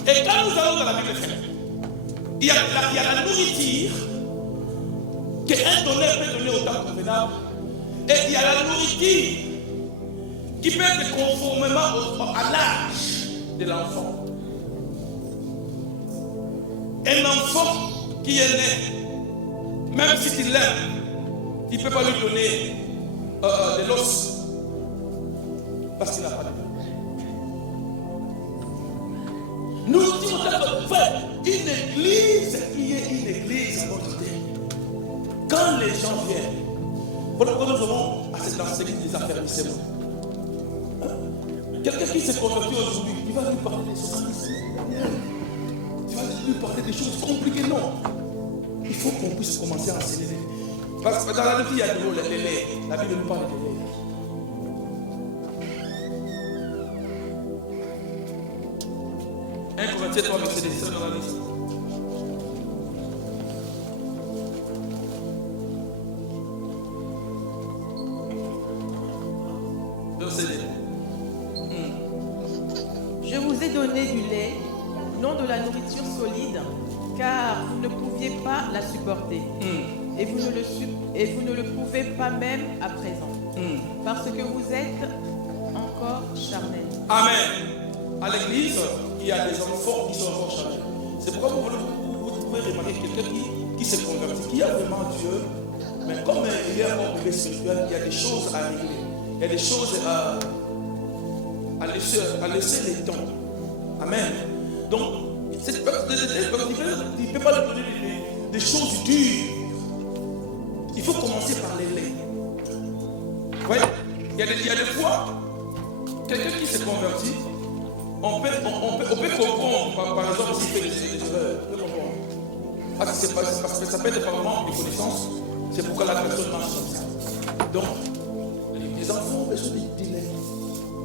Et quand nous allons dans la Bible, frère, il y a la nourriture qu'un donneur peut donner au temps convenable, et il y a la nourriture qui peut être conformément à l'âge de l'enfant. Un enfant qui est né, même si tu l'aimes, tu ne peux pas lui donner de l'os parce qu'il n'a pas de l'os. Nous disons frère, une église qui est une église à notre terre. Quand les gens viennent, voilà pourquoi nous avons dans cette église des affermissements. Quelqu'un qui s'est converti aujourd'hui, il va lui parler des socialistes. Tu vas lui parler des choses compliquées, non. Il faut qu'on puisse commencer à enseigner. Parce que dans la Bible, il y a les laits. La Bible nous parle des laits. Un Corinthiens 3, verset 17 dans la liste. Je vous ai donné du lait, non de la nourriture solide, car vous ne pouviez pas la supporter. Et vous ne le pouvez pas même à présent. Parce que vous êtes encore charnels. Amen. À l'église, il y a des enfants qui sont encore charnels. C'est pourquoi vous pouvez remarquer quelqu'un qui s'est converti, qui a vraiment Dieu. Mais comme il est encore bébé spirituel, il y a des choses à régler. Il y a des choses à laisser les temps. Amen. Donc, cette personne, il ne peut pas lui donner des choses dures. Il faut commencer par les laits. Vous voyez, il y a des fois, quelqu'un qui s'est converti, on peut comprendre, par exemple, s'il fait des erreurs. On peut comprendre. Parce que ça peut être par manque de connaissances. C'est pourquoi la personne marche comme ça. Donc, les enfants ont besoin de lait.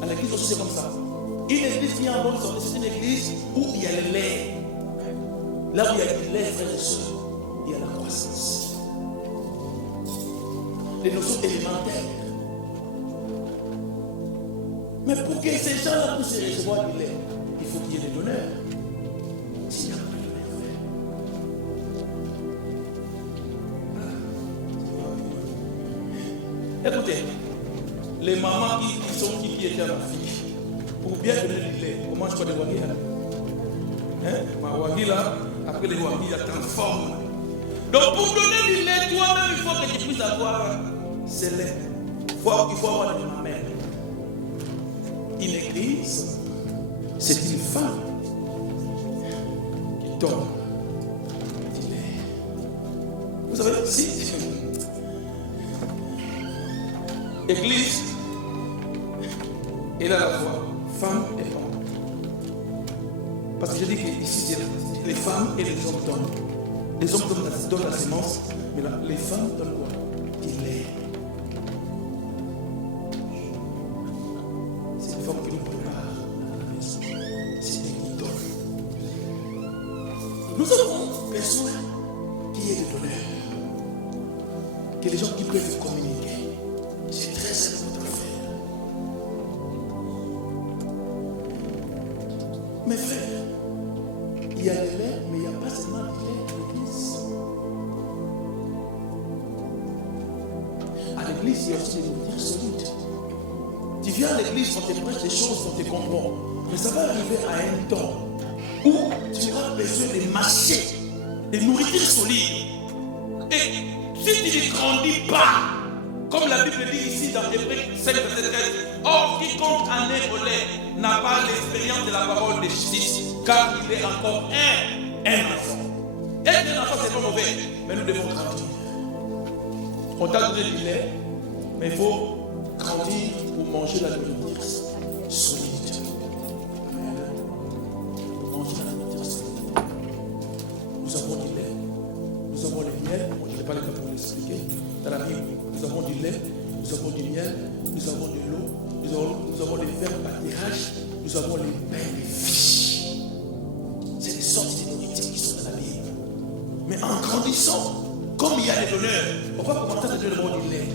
À l'église aussi, c'est comme ça. Une église qui est en bonne santé, c'est une église où il y a le lait. Là où il y a du lait, frères et sœurs, il y a la croissance. Les notions élémentaires. Mais pour que ces gens-là puissent recevoir du lait, il faut qu'il y ait des donneurs. S'il n'y a pas de donneurs, écoutez, les mamans qui étaient à la fille, pour bien donner du lait, comment je peux les wagis là? Ma wagis là, après les wagis, la transforme. Donc pour donner du lait, toi-même, il faut que tu puisses avoir ce lait. Il faut avoir de ma mère. Une église, c'est une femme qui donne du lait. Vous savez, si église, elle a la foi, femme et homme. Parce que je dis qu'ici, les femmes et les hommes donnent. Les hommes donnent la sémence, mais là, les femmes donnent quoi? Du lait. C'est une forme qui nous prépare à la maison. Nous avons besoin qu'il y ait des donneurs. Que les gens qui peuvent communiquer. C'est très important de faire. Mes frères, il y a le lait, mais il n'y a pas seulement du lait à l'église. À l'église, il y a aussi des nourritures solides. Tu viens à l'église, on te prêche des choses, on te comprend. Mais ça va arriver à un temps où tu auras besoin de mâcher des nourritures solides. Et si tu ne grandis pas, comme la Bible dit ici dans Hébreux 5, verset 13, or quiconque en est au lait n'a pas l'expérience de la parole de justice, car il est encore un enfant. Être un enfant, c'est pas mauvais, mais nous devons grandir. On t'a donné du lait, mais il faut grandir pour manger la nourriture solide. Pour manger la nourriture solide. Nous avons du lait, nous avons le miel, je n'ai pas le temps pour l'expliquer. Dans la Bible, nous avons du lait, nous avons du miel, nous avons de l'eau, nous avons les vers pâturages, nous avons les pains de vie. C'est des sortes de nourritures qui sont dans la Bible. Mais en grandissant, comme il y a des donneurs, on va commencer à donner le mot du lait.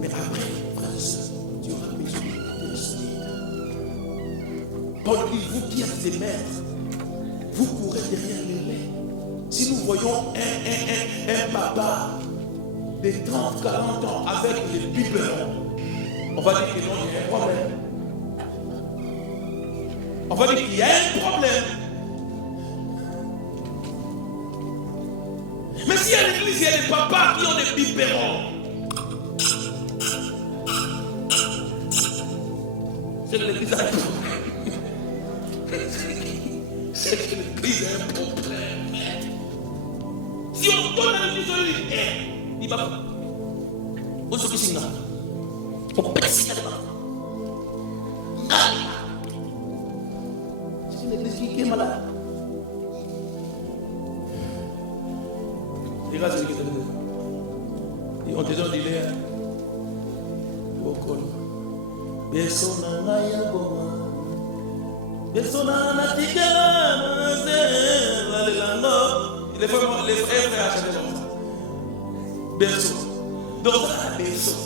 Mais après, frères et sœurs, tu auras besoin de nourriture solide. Paul dit, vous qui êtes des maîtres, vous courez derrière le lait. Si nous voyons un papa de 30, 40 ans avec les biberons, on va dire que non, il y a un problème. On va dire qu'il y a un problème. Mais si à l'église, il y a des papas qui ont des biberons, c'est que l'église a un problème. C'est que l'église a un problème. Si on donne à l'église, il va pas. Où est-ce que c'est là? On peut pas signer là-bas. C'est une église qui est malade. Regarde ce que tu as dit. On te donne du lait. Au col. Besona naya goma. Besona na tigana. Les frères à chaque fois. Berceau. Donc, un berceau.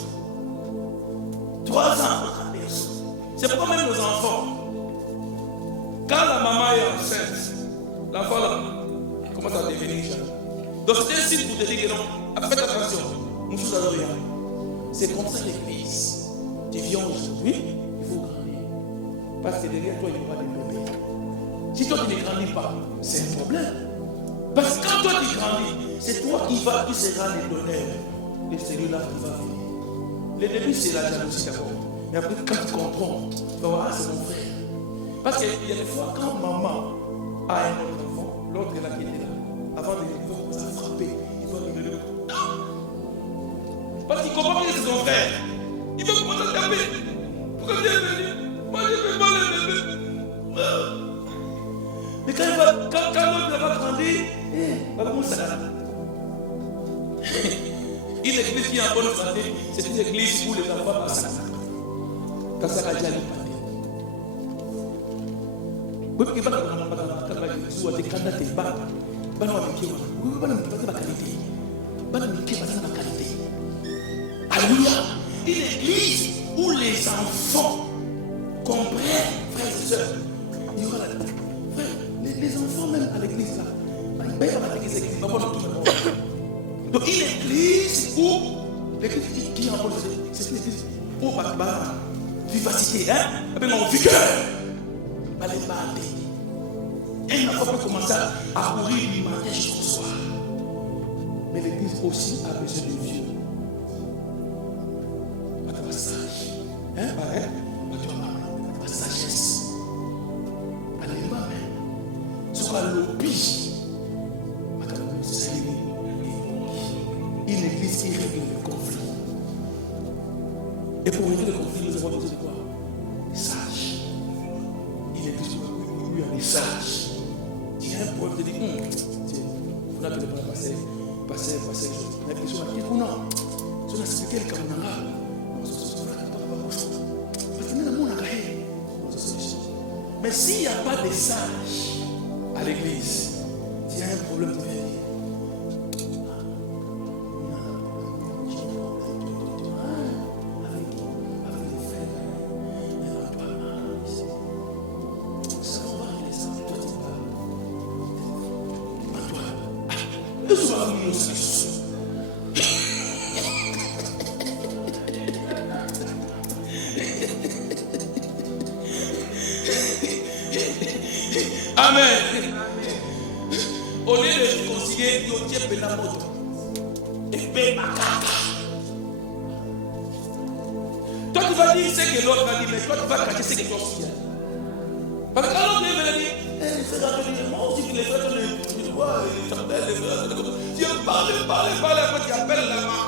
3 ans, un berceau. C'est pourquoi même nos enfants, quand la maman est enceinte, l'enfant là, il commence à devenir jeune. Donc, c'est un signe pour te dire que non, faites attention. Nous sommes à rien. C'est comme ça l'église. Tu viens aujourd'hui, il faut grandir. Parce que derrière toi, il y aura des bébés. Si toi, tu ne grandis pas, c'est un problème. Parce que quand toi, tu grandis, c'est toi qui seras le donneur de celui-là qui va venir. Le début, c'est la jalousie d'abord. Mais après, quand tu comprends, tu vas voir, c'est mon frère. Parce qu'il y a des fois, quand maman a un autre enfant, l'autre est là qui était là. Avant de venir, il va commencer à frapper. Il va venir le parce qu'il comprend que c'est son frère. Il va commencer à taper. Pourquoi tu es venu? Moi, je ne veux pas le bébé. Mais quand l'autre va grandir, il va commencer à une église qui est en bonne santé, c'est une église où les enfants passent. Quand ça va déjà aller. Oui, il va dans la alléluia. Une église où les enfants comprennent, frères et sœurs. Il y aura les enfants même à l'église là. Donc une église où l'église qui est en bonne santé, c'est une église où vivacité, avec mon vigueur. Allez battre. Un enfant peut commencer à courir du matin jusqu'au soir. Mais l'église aussi a besoin de vieux. Pas de sage. Pareil. Pas de sagesse. Alléluia. Ce sera l'oblige. Une église qui règle le conflit. Et pour régler le conflit, nous avons besoin de quoi? Des sages. Une église où il y a des sages. Il y a un problème, tu dis, vous n'avez pas passé. La question est que non. Je n'ai expliqué le Kamunanga. Mais s'il n'y a pas de sages à l'église, tu solution. Amen. Au lieu de considérer que Dieu peut la moto. Et paye ma carte. Toi tu vas dire ce que l'autre va dire, mais toi tu vas cacher ce que toi tu dis. Parce que quand l'autre va dire, c'est dans le monde aussi que les frères sont les voix, les chanteurs, les frères, Dieu parle, après tu appelles la main.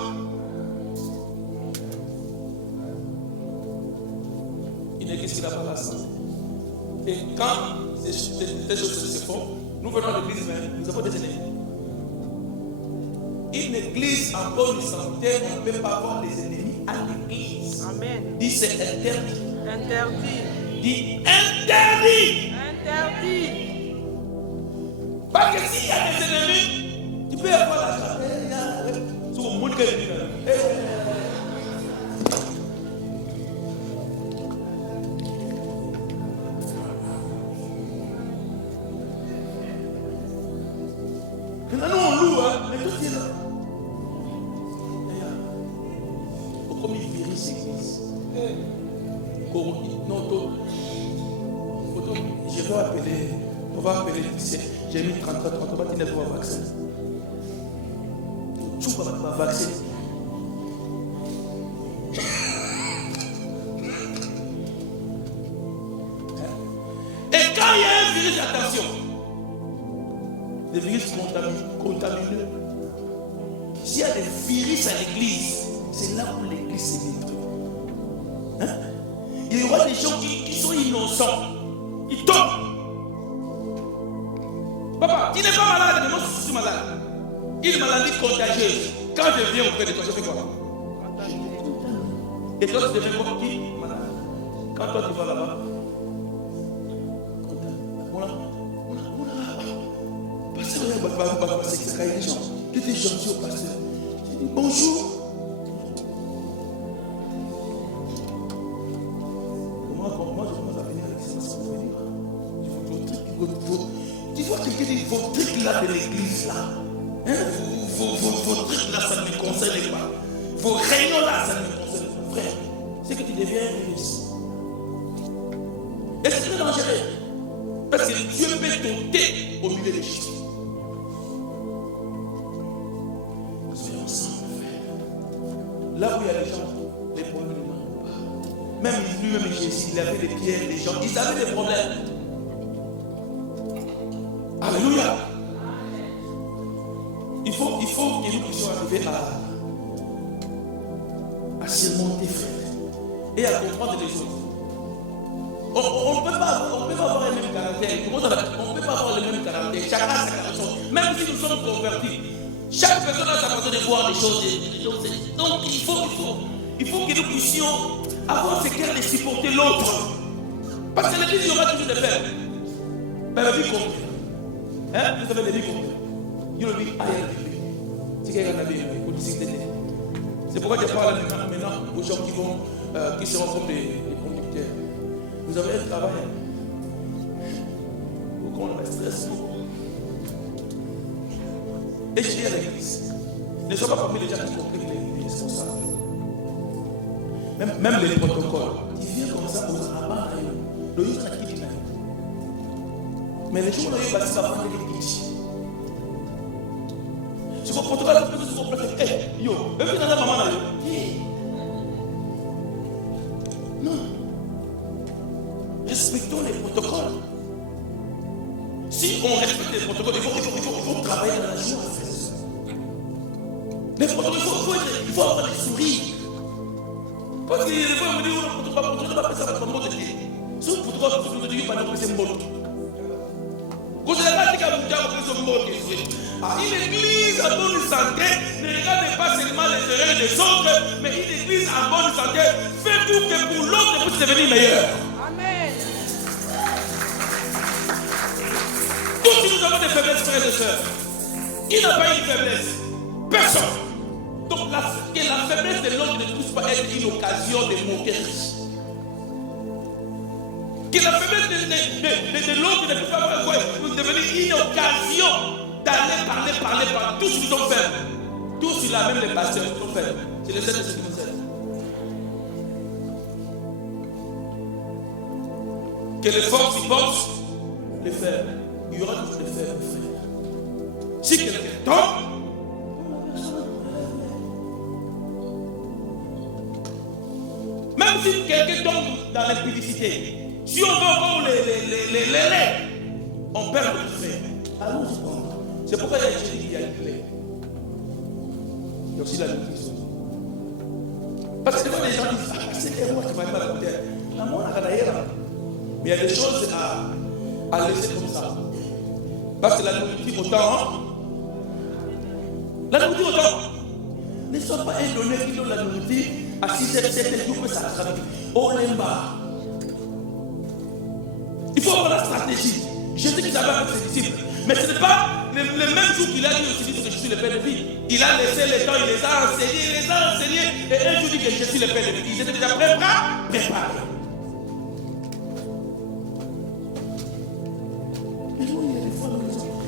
Une église qui n'a pas la santé. Et quand ces choses se font, nous venons à l'église, mais nous avons des ennemis. Une église en bonne santé, on ne peut pas avoir des ennemis à l'église. Amen. Dis c'est interdit. Interdit. Dis interdit. Interdit. Parce que s'il y a des ennemis, tu peux avoir la chance. C'est au monde que je dis. Maintenant, nous on loue, hein, mais tout est là. Comme il virus l'église. Je vais appeler, on va appeler, j'ai mis 34, on va dire pour un vaccin. Tout va vacciner. Et quand il y a un virus, attention, des virus contamineux. S'il y a des virus à l'église, c'est là où l'église se détruit. Hein? Il y aura des gens qui sont innocents. Ils tombent. Papa, tu n'es pas malade, mais moi je suis malade. Une maladie contagieuse. Quand je viens auprès de toi, je fais quoi? Et toi, tu deviens quoi? Qui? Malade. Quand toi, tu vas là-bas, pasteur, il y a des gens qui étaient gentils au pasteur. Je dis bonjour. Moi, je commence à venir avec ça, ça va venir. Tu vois quelqu'un dit vos trucs là de l'église là. Hein? Vos trucs là, ça ne me concerne pas. Vos réunions là, ça ne me concerne pas. Frère, c'est que tu deviens un ministre. Et c'est très dangereux. Parce que Dieu peut t'ôter au milieu des choses. Soyons ensemble, frère. Là où il y a les gens, les problèmes ne manquent pas. Même lui-même, Jésus, il avait des pierres, les gens, ils avaient des problèmes. Alléluia. Il faut que nous puissions arriver à surmonter, frère, et à comprendre les autres. On ne peut pas avoir le même caractère. On ne peut pas avoir le même caractère. Chacun a sa caractère. Même si nous sommes convertis, chaque personne a sa façon de voir les choses. Donc il faut que nous puissions avoir ce cœur de supporter l'autre. Parce que l'église, il y aura toujours des faibles. Mais la vie compte. Hein? Vous savez, la vie compte. Il y a le vie ailleurs. C'est qu'il y a la vie. C'est pourquoi je parle maintenant aux gens qui seront comme des conducteurs. Vous avez un travail. Pourquoi on a stress? Et je dis à l'église, ne sois pas parmi les gens qui comprennent les responsables. Même les protocoles. Tu viens comme ça pour avoir le youth qui dit. Mais les gens n'ont pas dit ça avant les petits. Tu vois, protocole, tu comprends. Eh, yo, même si tu as maman là, non. Respectons les protocoles. Si on respecte les protocoles, il faut travailler dans la joie. Les protocoles, il faut avoir des sourires. Parce que les fois, on me dit, on ne peut pas faire ça pour le monde. Si on protocole, on ne peut pas faire ça pour le monde. Quand je l'ai dit qu'à vous dire, on peut une église en bonne santé ne regarde pas seulement les erreurs des autres, mais une église en bonne santé fait tout que pour l'autre puisse devenir meilleur. Amen. Tous nous avons des faiblesses, frères et sœurs. Qui n'a pas une faiblesse? Personne. Donc que la faiblesse de l'autre ne puisse pas être une occasion de moquerie. Que la faiblesse de l'autre ne puisse pas devenir une occasion d'aller parler. Tous ils sont faibles. Tous ils ont même les pasteurs, ils sont faibles. C'est le Seigneur qui nous aide. Que les forces y pensent, les faibles. Il y aura toujours des faibles, frères. Si quelqu'un tombe, même si quelqu'un tombe dans l'impudicité, si on veut encore les on perd le frère. Allons-y. C'est pourquoi il y a Jésus qui a dit les. Il y a aussi la nutrition. Parce que des gens disent, ah, c'est moi qui ne m'avais pas écouté. Mais il y a des choses à laisser comme ça. Parce que la nourriture autant. La nourriture autant. Ne sois pas indonné qui donne la nourriture à 6h, jours que ça rattrape. Oh, l'emba. Il faut avoir la stratégie. Jésus qui savait avec ses disciples. Mais ce n'est pas le même jour qu'il a dit aux disciples que je suis le Père de vie. Il a laissé les temps, il les a enseignés. Et un jour dit que je suis le Père de vie. Ils étaient déjà préparés. Mais nous, il y a des fois,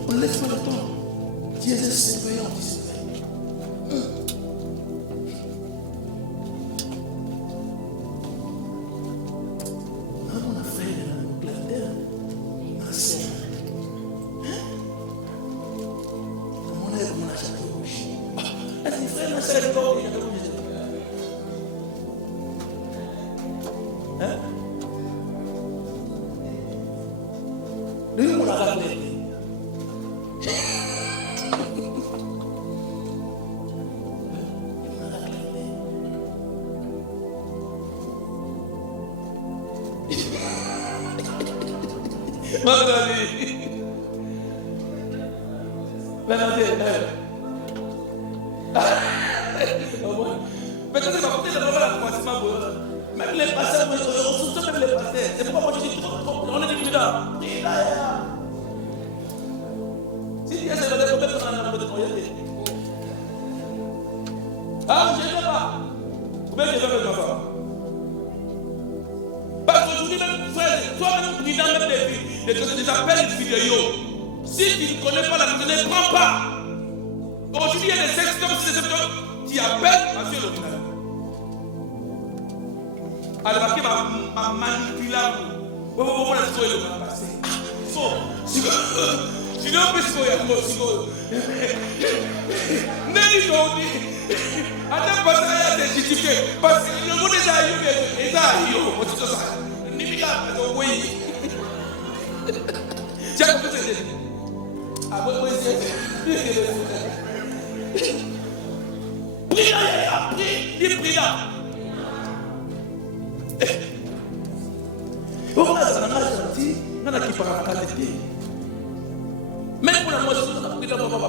on ne laisse pas le temps. Dieu est surveillant, on dit surveillant. On a fait la terre. Ma sœur. Peut-être que même les pasteurs, même les pasteurs, c'est pourquoi moi je dis trop, on est des candidats. Si Dieu s'est fait combien de temps de croyance? Ah, je ne sais pas. Combien de temps de ma femme? Parce qu'aujourd'hui, même frère, toi-même, tu n'as même des appels vidéo. Si tu ne connais pas la musique, ne prends pas. Aujourd'hui, il y a des sextops qui appellent à Dieu l'original. Alors, il m'a manipulé. Pourquoi la soirée va passer? Si tu n'as pas ce qu'il Nelly dit, attends, parce qu'il y a des justifiés. Parce que le monde est aïeux. Oui. Tiens, comment c'est? Ah, oui, c'est. Prie là. On a gentil, on a qui parle à la qualité. Même pour la moitié, on a pris d'abord papa.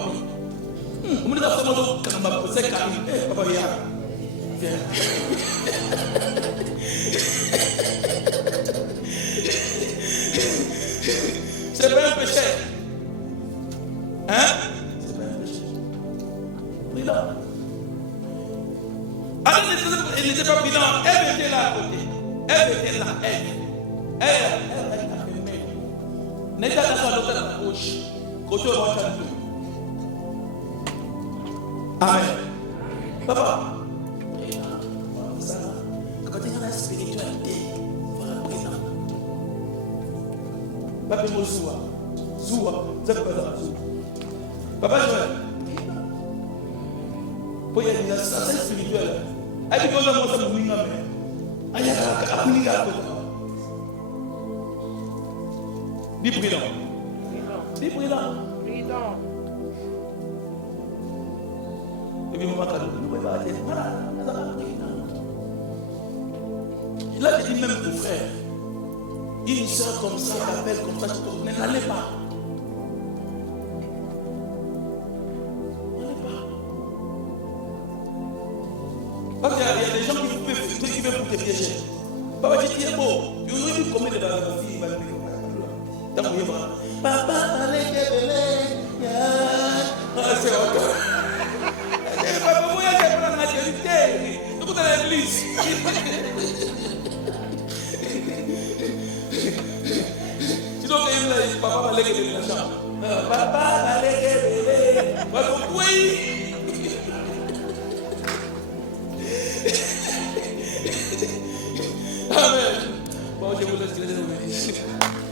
On me dit d'abord quand on va poser Camille. Papa, viens. C'est pas un péché. Hein? C'est pas un péché. Prie là. Alors, elle n'était pas bilan, elle était là à côté. Elle était là, elle a fait. N'est pas dans la gauche. Côté au ventre. Amen. Papa, quand il y a la spiritualité, voilà, présent. Papa, je Zoua, c'est pas ça. Papa, je pour y aller, c'est spirituel. Elle dit que nous avons ça pour nous. Elle dit que nous avons ça. Dis prudent. Dis prudent. Et puis, maman, nous pouvons pas dire, voilà, nous avons prudent. Là, je dis même aux frères, une soeur comme ça, appelle comme ça, n'allez pas. Parce qu'il y a des gens qui veulent te piéger. Papa, je dis, bon, tu aurais vu combien de filles t'as mouillé, papa, allez, c'est encore. Papa, vous voyez, c'est pour la vérité. Tout à l'église. Sinon, papa va léguer de la chambre. Papa va léguer Oui. Amen. Bon, je vous laisse.